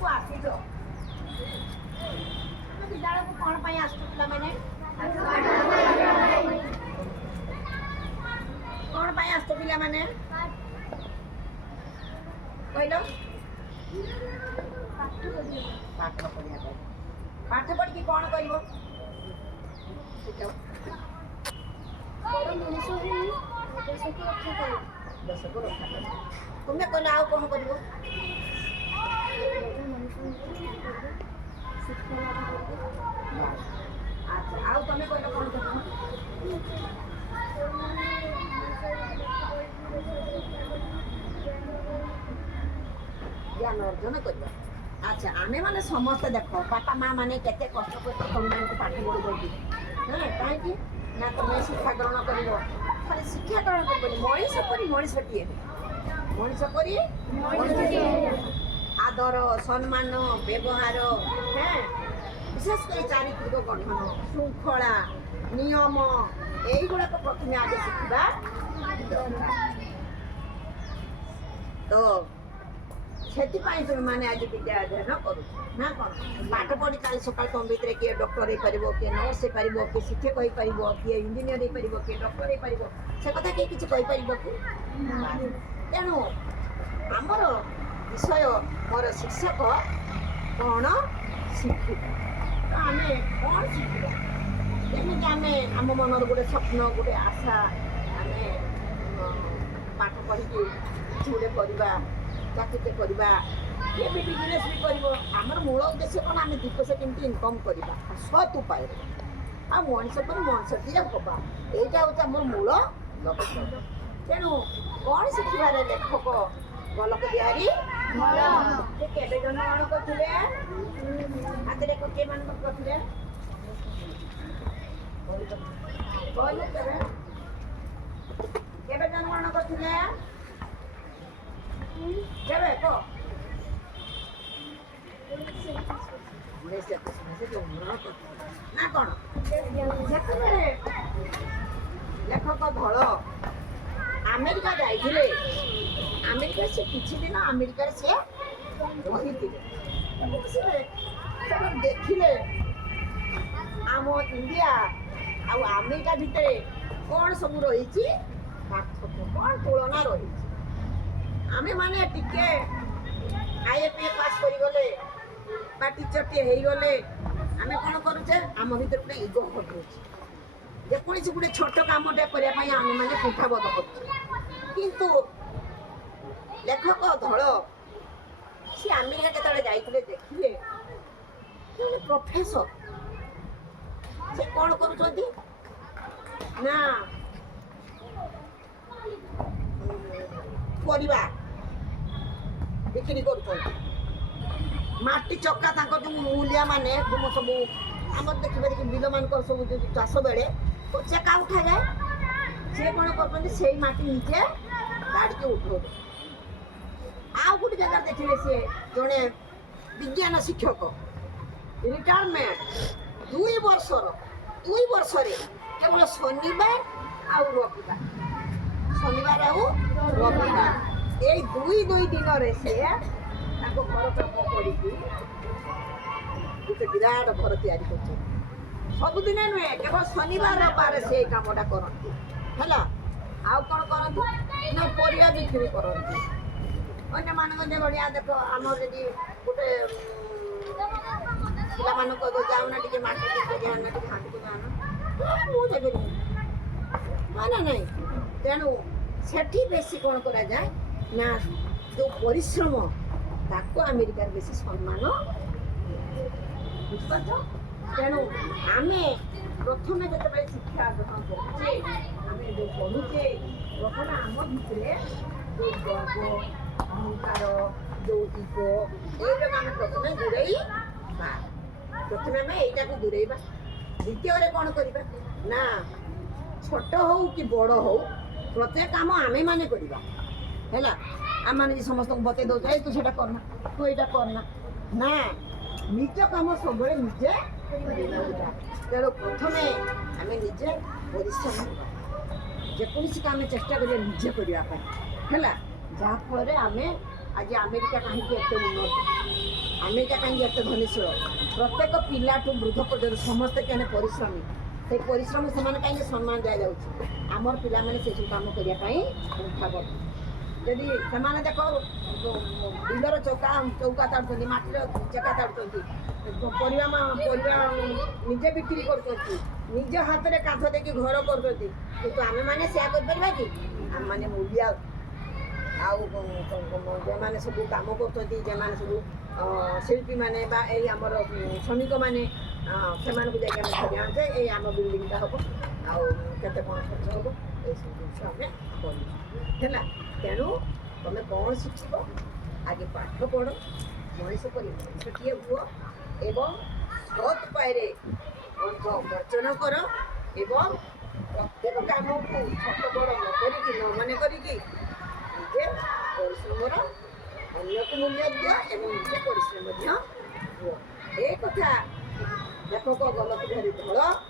को आसीच विद्यालय को कौन पाई आसु पिलामाने कौन पाई आसु पिलामाने कहलो पाठ पढ़िया पाठ पढ़ की कौन करिवो देश को रक्षा कर तुम्हें कहले आउ कौन करिवो अच्छा आउ तमे कहले कौन करिवो ज्ञान अर्जन करवा अच्छा आमे माने समस्त देख बापा माँ माने केते कष्ट कर तुम पाठ पढ़ी दौड़ी हाँ कहीं ना तुम शिक्षा ग्रहण कर खाली शिक्षा ग्रहण कर मनीष परी मनीषटीए मनीष परी आदर सम्मान व्यवहार हाँ विशेषकर चारित्रिक गठन श्रृंखला नियम यहीगुड़ाक प्रथम आगे शिखा तो ସେଥିପାଇଁ ତୁମେମାନେ ଆଜି ବିଦ୍ୟା ଅଧ୍ୟୟନ କରୁଛ ନା କ'ଣ ପାଠ ପଢ଼ି କାଲି ସକାଳେ ତୁମ ଭିତରେ କିଏ ଡକ୍ଟର ହେଇପାରିବ କିଏ ନର୍ସ ହେଇପାରିବ କିଏ ଶିକ୍ଷକ ହେଇପାରିବ କିଏ ଇଞ୍ଜିନିୟର ହେଇପାରିବ କିଏ ଡକ୍ଟର ହେଇପାରିବ ସେ କଥା କେହି କିଛି କହିପାରିବ କି ତେଣୁ ଆମର ବିଷୟ ମୋର ଶିକ୍ଷକ କ'ଣ ଶିଖିବା ତ ଆମେ କ'ଣ ଶିଖିବା ଯେମିତି ଆମେ ଆମ ମନର ଗୋଟେ ସ୍ୱପ୍ନ ଗୋଟେ ଆଶା ଆମେ ପାଠ ପଢ଼ିକି କିଛି ଗୋଟେ କରିବା ଚାକିରି କରିବା କିଏ ବି ବିଜନେସ୍ ବି କରିବ ଆମର ମୂଳ ଉଦ୍ଦେଶ୍ୟ କ'ଣ ଆମେ ଦୁଇ ପଇସା କେମିତି ଇନକମ୍ କରିବା ସତ୍ ଉପାୟରେ ଆଉ ମଣିଷ ପରେ ମଣିଷଟିଏ ହେବା ଏଇଟା ହେଉଛି ଆମର ମୂଳ ଲକ୍ଷ୍ୟ ତେଣୁ କ'ଣ ଶିଖିବାରେ ଲେଖକ ଗୋଲକ ବିହାରୀ ସେ କେବେ ଜନ୍ମଗ୍ରହଣ କରିଥିଲେ ହାତରେ କିଏ ମାନଙ୍କ କରିଥିଲେ କହିଲେ କେବେ ଜନ୍ମଗ୍ରହଣ କରିଥିଲେ କେବେ କହ ନା କ'ଣ ଯେତେବେଳେ ଲେଖକ ଧଳ ଆମେରିକା ଯାଇଥିଲେ ଆମେରିକା ସେ କିଛି ଦିନ ଆମେରିକାରେ ସେ ରହିଥିଲେ ସେ ଦେଖିଲେ ଆମ ଇଣ୍ଡିଆ ଆଉ ଆମେରିକା ଭିତରେ କ'ଣ ସବୁ ରହିଛି ପାର୍ଥକ୍ୟ କ'ଣ ତୁଳନା ରହିଛି ଆମେ ମାନେ ଟିକେ IAPA ପାସ୍ କରିଗଲେ ବା ଟିଚରଟିଏ ହେଇଗଲେ ଆମେ କ'ଣ କରୁଛେ ଆମ ଭିତରେ ଗୋଟେ ଇଗୋ ଘଟୁଛି ଯେକୌଣସି ଗୋଟେ ଛୋଟ କାମଟେ କରିବା ପାଇଁ ଆମେମାନେ କୁଣ୍ଠାବୋଧ କରୁଛେ କିନ୍ତୁ ଲେଖକ ଧଳ ସେ ଆମେରିକା କେତେବେଳେ ଯାଇଥିଲେ ଦେଖିଲେ ଜଣେ ପ୍ରଫେସର ସେ କ'ଣ କରୁଛନ୍ତି ନା ପରିବା ବିକ୍ରି କରୁଛନ୍ତି ମାଟି ଚକା ତାଙ୍କର ଯେଉଁ ମୂଲିଆ ମାନେ ସବୁ ଆମର ଦେଖିପାରିକି ବିଲମାନଙ୍କର ସବୁ ଯେଉଁ ଚାଷ ବେଳେ ଚେକା ଉଠାଯାଏ ସେ କ'ଣ କରୁଛନ୍ତି ସେଇ ମାଟି ନିଜେ ଗାଡ଼ିକି ଉଠାଉଛନ୍ତି ଆଉ ଗୋଟେ ଜାଗାରେ ଦେଖିଲେ ସିଏ ଜଣେ ବିଜ୍ଞାନ ଶିକ୍ଷକ ରିଟାୟାରମେଣ୍ଟ 2 ବର୍ଷରେ କେବଳ ଶନିବାର ଆଉ ରବିବାର ଶନିବାର ଆଉ ରବିବାର ଏଇ ଦୁଇ ଦିନରେ ସେ ତାଙ୍କ ଘର କାମ କରିକି ଗୋଟେ ବିରାଟ ଘର ତିଆରି କରୁଛନ୍ତି ସବୁଦିନେ ନୁହେଁ କେବଳ ଶନିବାର ରବିବାର ସେ ଏଇ କାମଟା କରନ୍ତି ହେଲା ଆଉ କ'ଣ କରନ୍ତି ନା ପରିବା ବିକ୍ରି କରନ୍ତି ଅନ୍ୟମାନଙ୍କ ଭଳିଆ ଦେଖ ଆମର ଯଦି ଗୋଟେ ପିଲାମାନଙ୍କୁ ଯାଉନା ଟିକେ ମାଟି ପରିବା ଆଣ ଟିକେ ହାଟକୁ ଯାଉନା ମୁଁ ଦେବିନି ନା ନାହିଁ ତେଣୁ ସେଠି ବେଶୀ କ'ଣ କରାଯାଏ ନା ଯେଉଁ ପରିଶ୍ରମ ତାକୁ ଆମେରିକାରେ ବେଶୀ ସମ୍ମାନ ବୁଝିପାରୁଛ ତେଣୁ ଆମେ ପ୍ରଥମେ ଯେତେବେଳେ ଶିକ୍ଷା ଗ୍ରହଣ କରୁଛେ ଆମେ ଯେଉଁ ପଢ଼ୁଛେ ପ୍ରଥମେ ଆମ ଭିତରେ ଯେଉଁ ଗର୍ବ ଅହଙ୍କାର ଯେଉଁ ଇଗୋ ଏଇଟାକୁ ଆମେ ପ୍ରଥମେ ଦୂରେଇବା ପ୍ରଥମେ ଆମେ ଏଇଟାକୁ ଦୂରେଇବା ଦ୍ୱିତୀୟରେ କ'ଣ କରିବା ନା ଛୋଟ ହଉ କି ବଡ଼ ହଉ ପ୍ରତ୍ୟେକ କାମ ଆମେମାନେ କରିବା ହେଲା ଆମମାନେ ଯେ ସମସ୍ତଙ୍କୁ ବତେଇ ଦେଉଛୁ ଏ ତୁ ସେଇଟା କରନା ତୁ ଏଇଟା କରନା ନା ନିଜ କାମ ସବୁବେଳେ ନିଜେ ତେଣୁ ପ୍ରଥମେ ଆମେ ନିଜେ ପରିଶ୍ରମ ଯେକୌଣସି କାମ ଚେଷ୍ଟା କରିବା ନିଜେ କରିବା ପାଇଁ ହେଲା ଯାହାଫଳରେ ଆମେ आज अमेरिका कहीं एत उन्नत अमेरिका कहीं एत धनीशील प्रत्येक पिलाठू वृद्ध पर्यटन समस्ते क्या परिश्रमी से परिश्रम से कहीं सम्मान दि जाऊँगी आमर पिला मैंने से सब कम करने उठा जदि से देख बिलर चौका ताड़ुं माटीर चका ताड़ुं परिवा निजे बिक्री कर निज हाथ में कांथ देखिए घर कर किंतु आम मैंने से कि आम मैंने मूलिया आने सब कम कर सब शिल्पी मैंने आमर श्रमिक मैंने से धरी आने ये आम बिल्डिंगटा हम आते कौन खर्च हम ये सब जिन आम है तेणु तुम कौन शिख आगे पाठ पढ़ मनीष पर मनीषटीए हुआ एवं सत् उपाय वर्जन कर एवं प्रत्येक कम को छट बड़ न मन करिकी निजे परिश्रमर अन्य को मूल्य दिया एवं निजे परिश्रम हुआ ए कथा लेखक गलत भारी धड़